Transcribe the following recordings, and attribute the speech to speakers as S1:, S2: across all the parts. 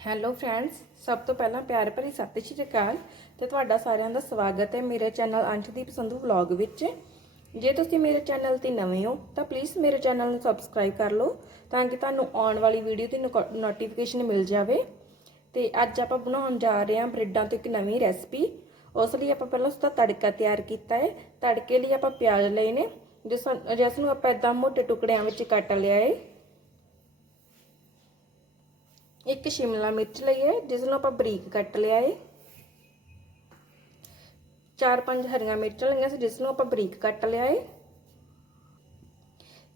S1: Hello friends ਸਭ ਤੋਂ ਪਹਿਲਾਂ ਪਿਆਰ ਭਰੀ ਸਤਿ ਸ਼੍ਰੀ ਅਕਾਲ ਤੇ ਤੁਹਾਡਾ ਸਾਰਿਆਂ ਦਾ ਸਵਾਗਤ ਹੈ ਮੇਰੇ ਚੈਨਲ ਅੰਸ਼ਦੀਪ ਸੰਧੂ ਵਲੌਗ ਵਿੱਚ। ਜੇ ਤੁਸੀਂ ਮੇਰੇ ਚੈਨਲ ਤੇ ਨਵੇਂ ਹੋ, ਤਾਂ ਪਲੀਜ਼ ਮੇਰੇ ਚੈਨਲ ਨੂੰ ਸਬਸਕ੍ਰਾਈਬ ਕਰ ਲਓ ਤਾਂ ਕਿ ਤੁਹਾਨੂੰ ਆਉਣ ਵਾਲੀ ਵੀਡੀਓ ਦੀ ਨੋਟੀਫਿਕੇਸ਼ਨ ਮਿਲ ਜਾਵੇ। ਤੇ ਅੱਜ ਆਪਾਂ ਬਣਾਉਣ ਜਾ ਰਹੇ ਹਾਂ ਬ੍ਰੈਡਾਂ ਤੋਂ ਇੱਕ ਨਵੀਂ ਰੈਸਪੀ ਉਸ ਲਈ ਆਪਾਂ ਪਹਿਲਾਂ ਉਸ ਦਾ ਤੜਕਾ ਤਿਆਰ ਕੀਤਾ ਹੈ। ਤੜਕੇ ਲਈ ਆਪਾਂ ਪਿਆਜ਼ ਲਏ ਨੇ, ਜਿਸ ਜਿਸ ਨੂੰ ਆਪਾਂ ਇਦਾਂ ਮੋਟੇ ਟੁਕੜਿਆਂ ਵਿੱਚ ਕੱਟ ਲਿਆ ਹੈ। ਇੱਕ ਸ਼ਿਮਲਾ ਮਿਰਚ ਲਈ ਹੈ, ਜਿਸ ਨੂੰ ਆਪਾਂ ਬਰੀਕ ਕੱਟ ਲਿਆ ਹੈ ਚਾਰ ਪੰਜ ਹਰੀਆਂ ਮਿਰਚਾਂ ਲਈਆਂ ਸੀ, ਜਿਸ ਨੂੰ ਆਪਾਂ ਬਰੀਕ ਕੱਟ ਲਿਆ ਹੈ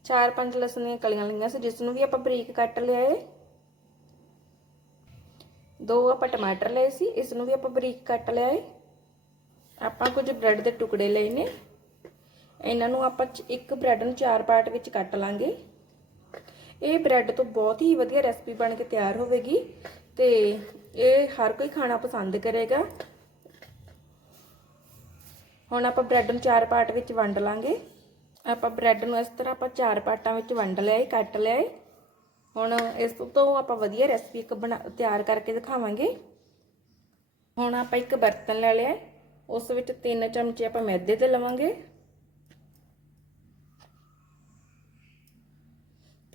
S1: ਚਾਰ ਪੰਜ ਲਸਣ ਦੀਆਂ ਕਲੀਆਂ ਲਈਆਂ ਸੀ, ਜਿਸ ਨੂੰ ਵੀ ਆਪਾਂ ਬਰੀਕ ਕੱਟ ਲਿਆ ਹੈ ਦੋ ਆਪਾਂ ਟਮਾਟਰ ਲਏ ਸੀ, ਇਸ ਨੂੰ ਵੀ ਆਪਾਂ ਬਰੀਕ ਕੱਟ ਲਿਆ ਹੈ ਆਪਾਂ ਕੁਝ ਬ੍ਰੈਡ ਦੇ ਟੁਕੜੇ ਲਏ ਨੇ। ਇਹਨਾਂ ਨੂੰ ਆਪਾਂ ਇੱਕ ਬ੍ਰੈਡ ਨੂੰ ਚਾਰ ਪਾਰਟ ਵਿੱਚ ਕੱਟ ਲਾਂਗੇ। ਇਹ ਬ੍ਰੈਡ ਤੋਂ ਬਹੁਤ ਹੀ ਵਧੀਆ ਰੈਸਪੀ ਬਣ ਕੇ ਤਿਆਰ ਹੋਵੇਗੀ ਤੇ ਇਹ ਹਰ ਕੋਈ ਖਾਣਾ ਪਸੰਦ ਕਰੇਗਾ। ਹੁਣ ਆਪਾਂ ਬ੍ਰੈਡ ਨੂੰ ਚਾਰ ਪਾਰਟ ਵਿੱਚ ਵੰਡ ਲਾਂਗੇ। ਆਪਾਂ ਬ੍ਰੈਡ ਨੂੰ ਇਸ ਤਰ੍ਹਾਂ ਆਪਾਂ ਚਾਰ ਪਾਰਟਾਂ ਵਿੱਚ ਵੰਡ ਲਿਆ ਹੈ ਕੱਟ ਲਿਆ ਹੈ ਹੁਣ ਇਸ ਤੋਂ ਆਪਾਂ ਵਧੀਆ ਰੈਸਪੀ ਇੱਕ ਬਣਾ, ਤਿਆਰ ਕਰਕੇ ਦਿਖਾਵਾਂਗੇ। ਹੁਣ ਆਪਾਂ ਇੱਕ ਬਰਤਨ ਲੈ ਲਿਆ ਉਸ ਵਿੱਚ 3 ਚਮਚੇ ਆਪਾਂ ਮੈਦੇ ਦੇ ਲਵਾਂਗੇ।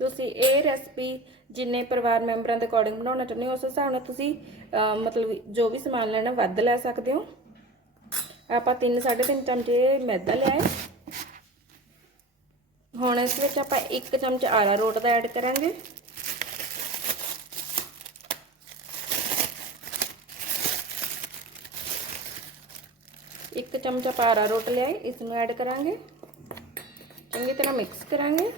S1: ਤੁਸੀਂ ਇਹ ਰੈਸਪੀ ਜਿੰਨੇ ਪਰਿਵਾਰ ਮੈਂਬਰਾਂ ਦੇ ਅਕੋਰਡਿੰਗ ਬਣਾਉਣਾ ਚਾਹੁੰਦੇ ਹੋ, ਉਸ ਹਿਸਾਬ ਨਾਲ ਤੁਸੀਂ ਮਤਲਬ ਜੋ ਵੀ ਸਮਾਨ ਲੈਣਾ ਵੱਧ ਲੈ ਸਕਦੇ ਹੋ। ਆਪਾਂ 3 3.5 ਚਮਚੇ ਮੈਦਾ ਲਿਆ ਹੈ। ਹੁਣ ਇਸ ਵਿੱਚ ਆਪਾਂ 1 ਚਮਚ ਆਰਾ ਰੋਟ ਦਾ ਐਡ ਕਰਾਂਗੇ। ਇੱਕ ਚਮਚਾ ਪਾਰਾ ਰੋਟ ਲਿਆ ਇਸ ਨੂੰ ਐਡ ਕਰਾਂਗੇ। ਚੰਗੀ ਤਰ੍ਹਾਂ ਮਿਕਸ ਕਰਾਂਗੇ।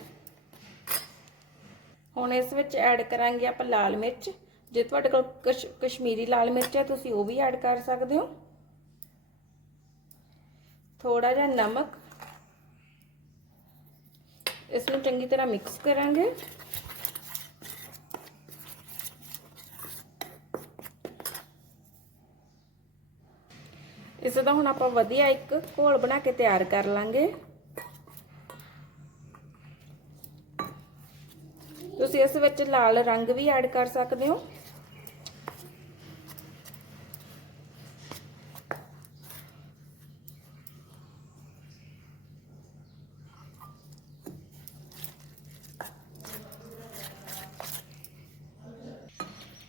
S1: ਹੁਣ ਇਸ ਵਿੱਚ ਐਡ ਕਰਾਂਗੇ ਆਪਾਂ ਲਾਲ ਮਿਰਚ। ਜੇ ਤੁਹਾਡੇ ਕੋਲ ਕਸ਼ਮੀਰੀ ਲਾਲ ਮਿਰਚ ਹੈ, ਤੁਸੀਂ ਉਹ ਵੀ ਐਡ ਕਰ ਸਕਦੇ ਹੋ। ਥੋੜਾ ਜਿਹਾ ਨਮਕ। ਇਸ ਨੂੰ ਚੰਗੀ ਤਰ੍ਹਾਂ ਮਿਕਸ ਕਰਾਂਗੇ। ਇਸ ਦਾ ਹੁਣ ਆਪਾਂ ਵਧੀਆ ਇੱਕ ਘੋਲ ਬਣਾ ਕੇ ਤਿਆਰ ਕਰ ਲਾਂਗੇ। ਤੁਸੀਂ ਇਸ ਵਿੱਚ ਲਾਲ ਰੰਗ ਵੀ ਐਡ ਕਰ ਸਕਦੇ ਹੋ।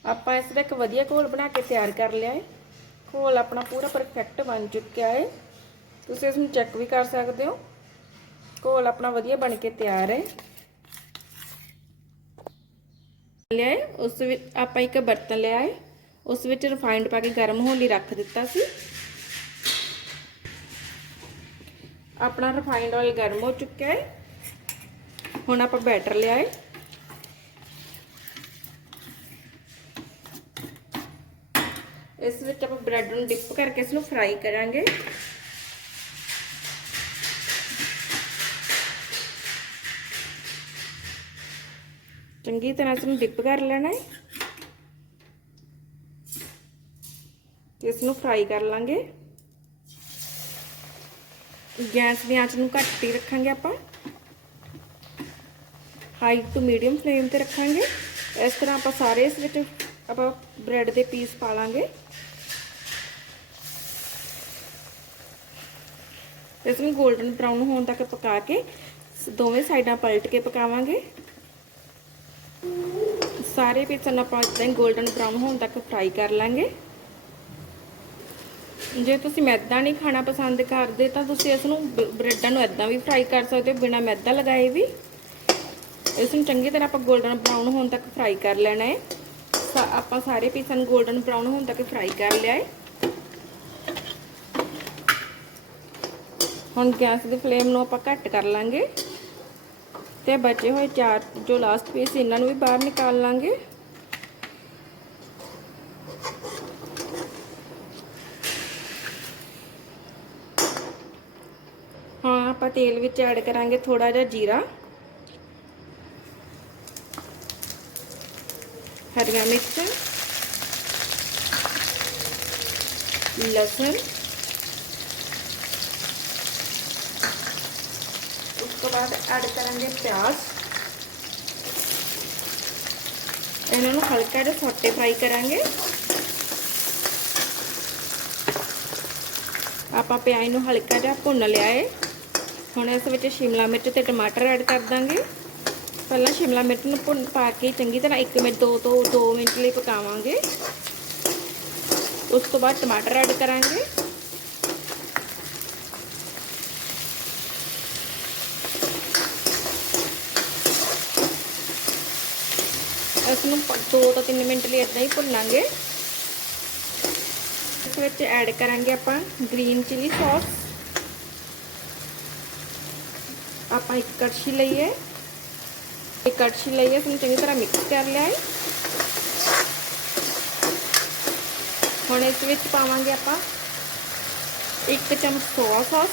S1: ਆਪਾਂ ਇਸ ਦਾ ਇੱਕ ਵਧੀਆ ਘੋਲ ਬਣਾ ਕੇ ਤਿਆਰ ਕਰ ਲਿਆ ਹੈ। ਘੋਲ ਆਪਣਾ ਪੂਰਾ ਪਰਫੈਕਟ ਬਣ ਚੁੱਕਿਆ ਹੈ। ਤੁਸੀਂ ਇਸ ਨੂੰ ਚੈੱਕ ਵੀ ਕਰ ਸਕਦੇ ਹੋ। ਘੋਲ ਆਪਣਾ ਵਧੀਆ ਬਣ ਕੇ ਤਿਆਰ ਹੈ। ਲਿਆ ਉਸ ਵਿੱਚ ਆਪਾਂ ਇੱਕ ਬਰਤਨ ਲਿਆ ਹੈ ਉਸ ਵਿੱਚ ਰਿਫਾਈਨਡ ਪਾ ਕੇ ਗਰਮ ਹੋਣ ਲਈ ਰੱਖ ਦਿੱਤਾ ਸੀ। ਆਪਣਾ ਰਿਫਾਈਨਡ ਆਇਲ ਗਰਮ ਹੋ ਚੁੱਕਿਆ ਹੈ। ਹੁਣ ਆਪਾਂ ਬੈਟਰ ਲਿਆ ਹੈ ਇਸ ਵਿੱਚ ਆਪਾਂ ਬ੍ਰੈਡ ਨੂੰ ਡਿਪ ਕਰਕੇ ਇਸ ਨੂੰ ਫਰਾਈ ਕਰਾਂਗੇ। ਚੰਗੀ ਤਰ੍ਹਾਂ ਇਸ ਨੂੰ ਡਿਪ ਕਰ ਲੈਣਾ ਹੈ ਇਸ ਨੂੰ ਫਰਾਈ ਕਰ ਲਾਂਗੇ ਗੈਸ ਦੀ ਆਂਚ ਨੂੰ ਘੱਟ ਹੀ ਰੱਖਾਂਗੇ ਆਪਾਂ ਹਾਈ ਟੂ ਮੀਡੀਅਮ ਫਲੇਮ ਤੇ ਰੱਖਾਂਗੇ ਇਸ ਤਰ੍ਹਾਂ ਆਪਾਂ ਸਾਰੇ ਇਸ ਵਿੱਚ ਆਪਾਂ ਬ੍ਰੈਡ ਦੇ ਪੀਸ ਪਾ ਲਾਂਗੇ ਇਸ ਨੂੰ 골ਡਨ ਬ੍ਰਾਊਨ ਹੋਣ ਤੱਕ ਪਕਾ ਕੇ ਦੋਵੇਂ ਸਾਈਡਾਂ ਪਲਟ ਕੇ ਪਕਾਵਾਂਗੇ ਸਾਰੇ ਪੀਸਾਂ ਆਪਾਂ ਇਦਾਂ ਹੀ 골ਡਨ ਬ੍ਰਾਊਨ ਹੋਣ ਤੱਕ ਫਰਾਈ ਕਰ ਲਾਂਗੇ। ਜੇ ਤੁਸੀਂ ਮੈਦਾ ਨਹੀਂ ਖਾਣਾ ਪਸੰਦ ਕਰਦੇ ਤਾਂ ਤੁਸੀਂ ਇਸ ਨੂੰ ਬ੍ਰੈਡਾਂ ਨੂੰ ਇਦਾਂ ਵੀ ਫਰਾਈ ਕਰ ਸਕਦੇ ਹੋ ਬਿਨਾ ਮੈਦਾ ਲਗਾਏ ਵੀ। ਇਸ ਨੂੰ ਚੰਗੀ ਤਰ੍ਹਾਂ ਆਪਾਂ ਗੋਲਡਨ ਬ੍ਰਾਊਨ ਹੋਣ ਤੱਕ ਫਰਾਈ ਕਰ ਲੈਣਾ ਹੈ। ਆਪਾਂ ਸਾਰੇ ਪੀਸਾਂ ਨੂੰ ਗੋਲਡਨ ਬ੍ਰਾਊਨ ਹੋਣ ਤੱਕ ਫਰਾਈ ਕਰ ਲਿਆ ਹੈ। ਹੁਣ ਗੈਸ ਦੀ ਫਲੇਮ ਨੂੰ ਆਪਾਂ ਘੱਟ ਕਰ ਲਾਂਗੇ। ਤੇ ਬਚੇ ਹੋਏ ਚਾਰ ਜੋ ਲਾਸਟ ਪੀਸ ਇਹਨਾਂ ਨੂੰ ਵੀ ਬਾਹਰ ਨਿਕਾਲ ਲਾਂਗੇ। ਹਾਂ, ਆਪਾਂ ਤੇਲ ਵਿੱਚ ਐਡ ਕਰਾਂਗੇ ਥੋੜਾ ਜਿਹਾ ਜੀਰਾ। ਹਰੀਆਂ ਮਿਰਚਾਂ। ਲਸਣ ਉਸ ਤੋਂ ਬਾਅਦ ਐਡ ਕਰਾਂਗੇ ਪਿਆਜ਼। ਇਹਨਾਂ ਨੂੰ ਹਲਕਾ ਜਿਹਾ ਸੌਟੇ ਫਰਾਈ ਕਰਾਂਗੇ। ਆਪਾਂ ਪਿਆਜ਼ ਨੂੰ ਹਲਕਾ ਜਿਹਾ ਭੁੰਨ ਲਿਆ ਏ। ਹੁਣ ਇਸ ਵਿੱਚ ਸ਼ਿਮਲਾ ਮਿਰਚ ਤੇ ਟਮਾਟਰ ਐਡ ਕਰ ਦਾਂਗੇ। ਪਹਿਲਾਂ ਸ਼ਿਮਲਾ ਮਿਰਚ ਨੂੰ ਭੁੰਨ ਪਾ ਕੇ ਚੰਗੀ ਤਰ੍ਹਾਂ 1 ਮਿੰਟ 2 ਤੋਂ 2 ਮਿੰਟ ਲਈ ਪਕਾਵਾਂਗੇ। ਉਸ ਤੋਂ ਬਾਅਦ ਟਮਾਟਰ ਐਡ ਕਰਾਂਗੇ। ਇਸ ਨੂੰ 2 ਤੋਂ 3 ਮਿੰਟ ਲਈ ਇਦਾਂ ਹੀ ਭੁੰਨਾਂਗੇ। ਇਸ ਵਿੱਚ ਐਡ ਕਰਾਂਗੇ ਆਪਾਂ ਗ੍ਰੀਨ ਚਿਲੀ ਸੌਸ ਆਪਾਂ ਇੱਕ ਕੜਛੀ ਲਈਏ। ਇੱਕ ਕੜਛੀ ਲਈਏ, ਇਸ ਨੂੰ ਚੰਗੀ ਤਰ੍ਹਾਂ ਮਿਕਸ ਕਰ ਲਿਆ ਹੈ। ਹੁਣ ਇਸ ਵਿੱਚ ਪਾਵਾਂਗੇ ਆਪਾਂ ਇੱਕ ਚਮਚ ਸੋਇਆ ਸੌਸ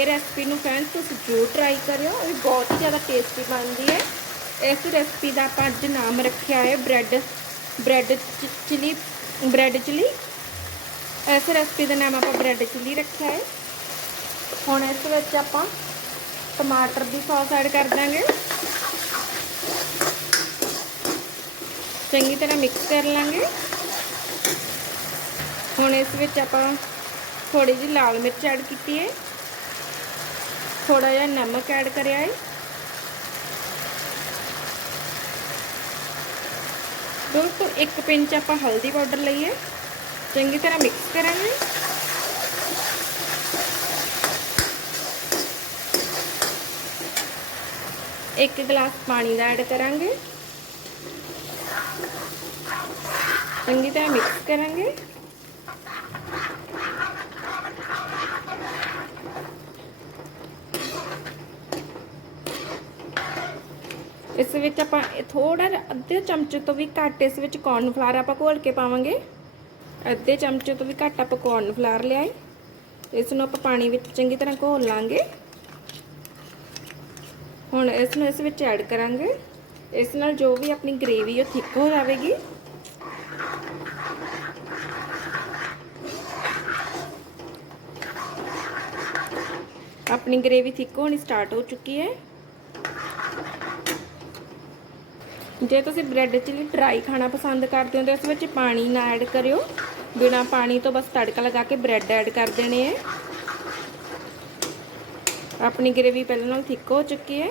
S1: ਇਹ ਰੈਸਪੀ ਨੂੰ ਫਰੈਂਡਸ ਤੁਸੀਂ ਜ਼ਰੂਰ ਟਰਾਈ ਕਰਿਓ, ਇਹ ਬਹੁਤ ਹੀ ਜ਼ਿਆਦਾ ਟੇਸਟੀ ਬਣਦੀ ਹੈ। ਇਸ ਰੈਸਪੀ ਦਾ ਆਪਾਂ ਅੱਜ ਨਾਮ ਰੱਖਿਆ ਹੈ bread bread chilli bread chilli ਇਸ ਰੈਸਪੀ ਦਾ ਨਾਮ ਆਪਾਂ ਬ੍ਰੈਡ ਚਿਲੀ ਰੱਖਿਆ ਹੈ। ਹੁਣ ਇਸ ਵਿੱਚ ਆਪਾਂ ਟਮਾਟਰ ਦੀ ਸੌਸ ਐਡ ਕਰ ਦਾਂਗੇ। ਚੰਗੀ ਤਰ੍ਹਾਂ ਮਿਕਸ ਕਰ ਲਾਂਗੇ। ਹੁਣ ਇਸ ਵਿੱਚ ਆਪਾਂ ਥੋੜੀ ਜਿਹੀ ਲਾਲ ਮਿਰਚ ਐਡ ਕੀਤੀ ਹੈ। ਥੋੜਾ ਜਿਹਾ ਨਮਕ ਐਡ ਕਰਿਆ ਹੈ ਦੋਸਤੋ ਇੱਕ ਪਿੰਚ ਆਪਾਂ ਹਲਦੀ ਪਾਊਡਰ ਲਈਏ। ਚੰਗੀ ਤਰ੍ਹਾਂ ਮਿਕਸ ਕਰਾਂਗੇ। ਇੱਕ ਗਲਾਸ ਪਾਣੀ ਦਾ ਐਡ ਕਰਾਂਗੇ। ਚੰਗੀ ਤਰ੍ਹਾਂ ਮਿਕਸ ਕਰਾਂਗੇ। ਇਸ ਵਿੱਚ ਆਪਾਂ ਥੋੜਾ ਅੱਧੇ ਚਮਚੇ ਤੋਂ ਵੀ ਘੱਟ ਇਸ ਵਿੱਚ ਕੌਰਨਫਲਾਰ ਆਪਾਂ ਘੋਲ ਕੇ ਪਾਵਾਂਗੇ। ਅੱਧੇ ਚਮਚੇ ਤੋਂ ਵੀ ਘੱਟ ਆਪਾਂ ਕੌਰਨਫਲਾਰ ਫਲਾਰ ਲਿਆਏ। ਇਸ ਨੂੰ ਆਪਾਂ ਪਾਣੀ ਵਿੱਚ ਚੰਗੀ ਤਰ੍ਹਾਂ ਘੋਲ ਲਾਂਗੇ। ਹੁਣ ਇਸ ਨੂੰ ਇਸ ਵਿੱਚ ਐਡ ਕਰਾਂਗੇ। ਇਸ ਨਾਲ ਜੋ ਵੀ ਆਪਣੀ ਗ੍ਰੇਵੀ ਉਹ ਥਿੱਕ ਹੋ ਜਾਵੇਗੀ। ਆਪਣੀ ਗ੍ਰੇਵੀ ਥਿੱਕ ਹੋਣੀ ਸਟਾਰਟ ਹੋ ਚੁੱਕੀ ਹੈ। ਜੇ ਤੁਸੀਂ ਬ੍ਰੈਡ ਚਿਲੀ ਡਰਾਈ ਖਾਣਾ ਪਸੰਦ ਕਰਦੇ ਹੋ ਤਾਂ ਇਸ ਵਿੱਚ ਪਾਣੀ ਨਾ ਐਡ ਕਰਿਓ। ਬਿਨਾ ਪਾਣੀ ਤੋਂ ਬਸ ਤੜਕਾ ਲਗਾ ਕੇ ਬ੍ਰੈਡ ਐਡ ਕਰ ਦੇਣੇ ਹੈ ਆਪਣੀ ਗ੍ਰੇਵੀ ਪਹਿਲਾਂ ਨਾਲ ਥਿੱਕ ਹੋ ਚੁੱਕੀ ਹੈ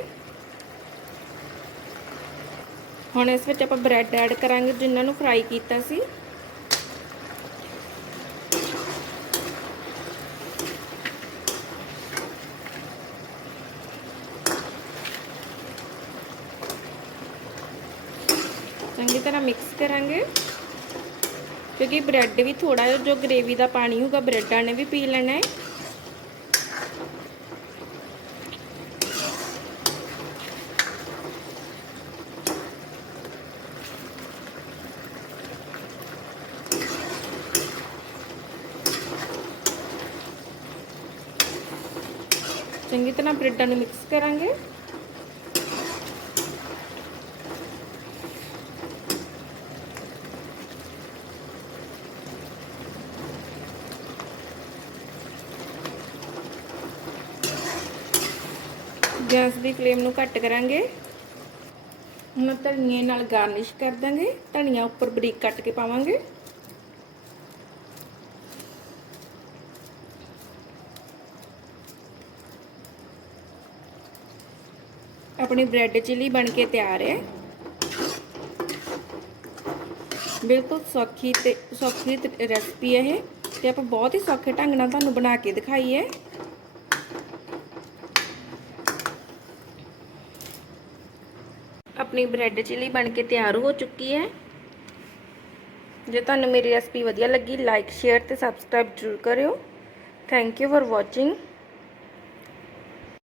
S1: ਹੁਣ ਇਸ ਵਿੱਚ ਆਪਾਂ ਬ੍ਰੈਡ ਐਡ ਕਰਾਂਗੇ ਜਿਨ੍ਹਾਂ ਨੂੰ ਫਰਾਈ ਕੀਤਾ ਸੀ। ਚੰਗੀ ਤਰ੍ਹਾਂ ਮਿਕਸ ਕਰਾਂਗੇ। ਕਿਉਂਕਿ ਬ੍ਰੈਡ ਵੀ ਥੋੜਾ ਜਿਹਾ, ਜੋ ਗ੍ਰੇਵੀ ਦਾ ਪਾਣੀ ਹੋਊਗਾ ਬ੍ਰੈਡਾਂ ਨੇ ਵੀ ਪੀ ਲੈਣਾ ਹੈ। ਚੰਗੀ ਤਰ੍ਹਾਂ ਬ੍ਰੈਡਾਂ ਨੂੰ ਮਿਕਸ ਕਰਾਂਗੇ। ਗੈਸ ਦੀ ਫਲੇਮ ਨੂੰ ਘੱਟ ਕਰਾਂਗੇ। ਹੁਣ ਧਨੀਏ ਨਾਲ ਗਾਰਨਿਸ਼ ਕਰ ਦਾਂਗੇ। ਧਨੀਆ ਉੱਪਰ ਬਰੀਕ ਕੱਟ ਕੇ ਪਾਵਾਂਗੇ। ਆਪਣੀ ਬ੍ਰੈਡ ਚਿਲੀ ਬਣ ਕੇ ਤਿਆਰ ਹੈ। ਬਿਲਕੁਲ ਸੌਖੀ ਤੇ ਸੌਖੀ ਰੈਸਪੀ ਹੈ ਇਹ। ਤੇ ਆਪਾਂ ਬਹੁਤ ਹੀ ਸੌਖੇ ਢੰਗ ਨਾਲ ਤੁਹਾਨੂੰ ਬਣਾ ਕੇ ਦਿਖਾਈ ਹੈ। ਆਪਣੀ ਬ੍ਰੈਡ ਚਿਲੀ ਬਣ ਕੇ ਤਿਆਰ ਹੋ ਚੁੱਕੀ ਹੈ। ਜੇ ਤੁਹਾਨੂੰ ਮੇਰੀ ਰੈਸਪੀ ਵਧੀਆ ਲੱਗੀ ਲਾਈਕ ਸ਼ੇਅਰ ਤੇ ਸਬਸਕ੍ਰਾਈਬ ਜ਼ਰੂਰ ਕਰਿਓ। Thank you for watching